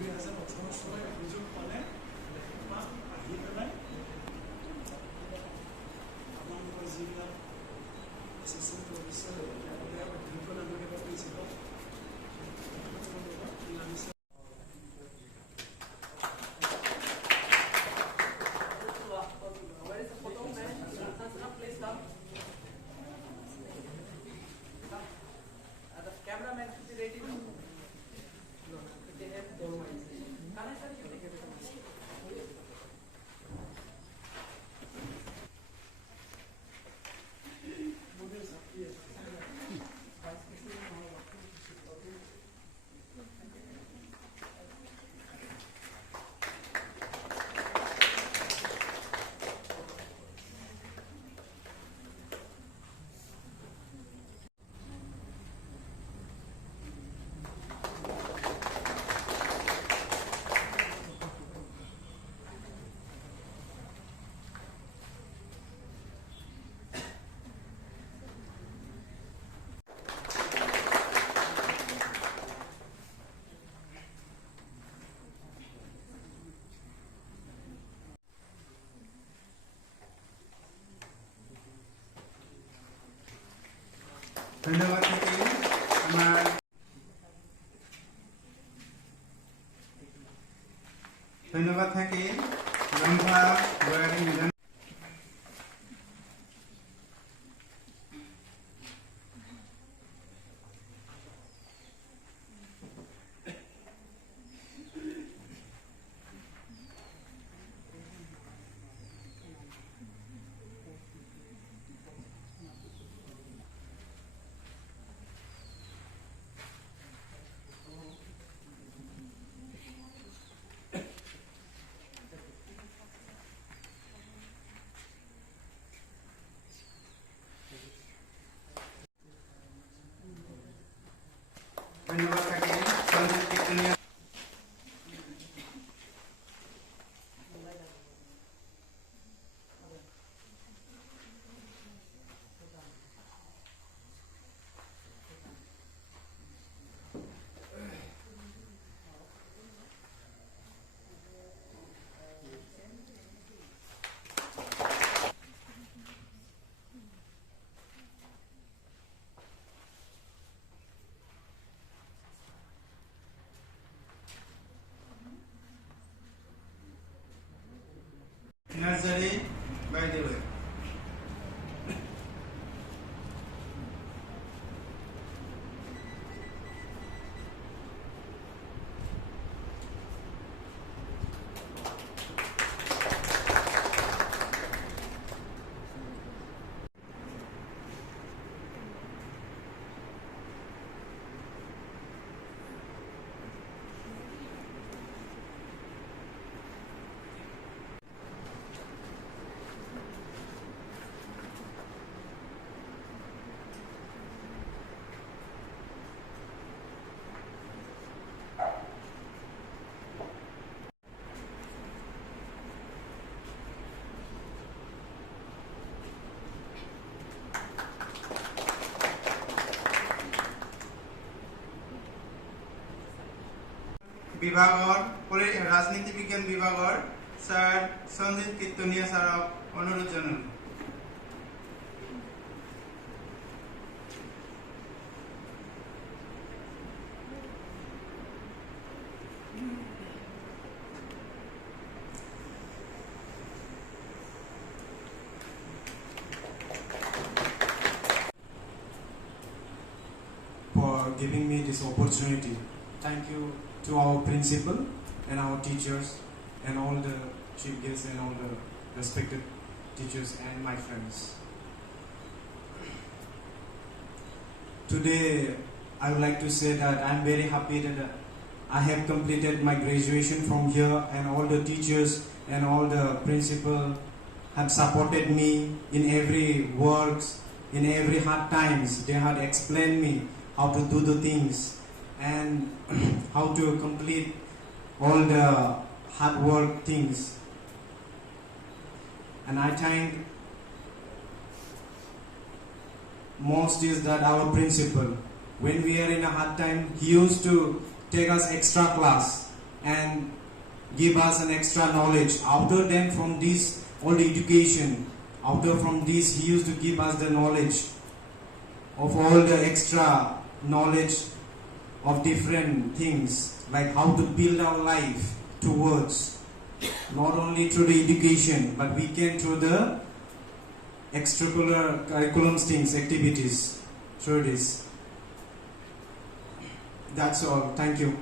2018 চনৰ সুযোগ পালে আহি পেলাই আপোনালোকৰ যিবিলাক এচিষ্টেণ্ট প্ৰফেচৰ তেওঁলোকে অধ্যক্ষ নাগৰিক প্ৰিন্সিপাল ধন্যবাদ থাকিল আমাৰ ধন্যবাদ থাকিল ৰম্ভা বৰালী নিধন ধন্যবাদ থাকিল Sanjit কীৰ্তনীয় nursery by the way. বিভাগৰ ৰাজনীতি বিজ্ঞান বিভাগৰ স্যাৰ সঞ্জিত কীৰ্তনীয় স্যাৰক অনুৰোধ জনালোঁ। For giving me this opportunity. Thank you to our principal and our teachers and all the chief guests and all the respected teachers and my friends. Today I would like to say that I am very happy that I have completed my graduation from here, and all the teachers and all the principal have supported me in every works, in every hard times. They had explained me how to do the things and how to complete all the hard work things. And I think most is that our principal, when we are in a hard time, he used to take us extra class and give us an extra knowledge. Other than from this all the education, after from this he used to give us the knowledge of all the extra knowledge of different things, like how to build our life towards, not only through the education, but we can through the extracurricular curriculum things, activities, through this. That's all. Thank you.